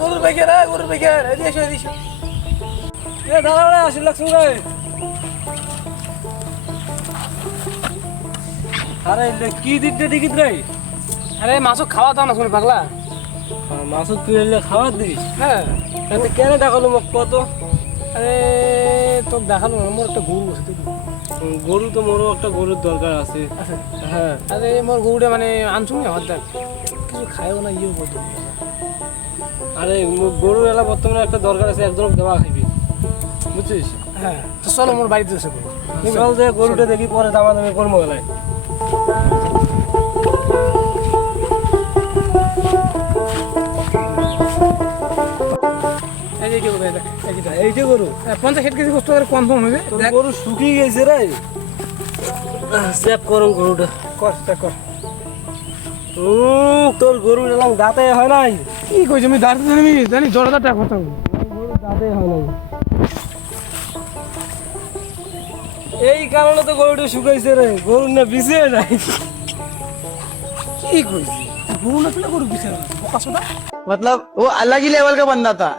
গরুর বেকার গরুর বেকার এদিকে এসো দাঁড়া আসি লাগছো রে। আরে কি দিতে দিকিত রে? আরে মাছও খাওয়া দাও না শুনে পাগলা। মাছ তুই এলে খাবার দিস? হ্যাঁ কেন দেখালো মোক কত? আরে তোর দেখালো না, মোর একটা গরু আছে দেখি। গরু তো মোরও একটা গরুর দরকার আছে। হ্যাঁ আরে মোর গরুটা মানে আনছু না আমার দেখ কিছু খায়ও না ইয়েও করতো। আরে গরু এলা বর্তমানে একটা দরকার আছে, একদম দেওয়া খাইবি বুঝছিস? হ্যাঁ তো চলো মোর বাড়িতে এসে গরু। চল যে গরুটা দেখি পরে দামাদামি করবো গেলায়। এইটা গরু 50-60 কেজি কষ্ট করে কনফার্ম হবে। তোর গরু শুকিয়ে গেছে রে। চেক করুন গরুটা। কর চেক কর। তোর গরু এলাম দাঁতে হয় নাই। কি কইছ আমি দাঁড়াতে জানি জানি জড়াটা টাকা কথা বল। গরু দাঁতে হয় নাই, এই কারণে তো গরুটা শুকাইছে রে। গরু না বিছে নাই। কি কইছি গরু না পেলে গরু বিচার বোকা সোদা। मतलब वो अलग ही लेवल का बंदा था।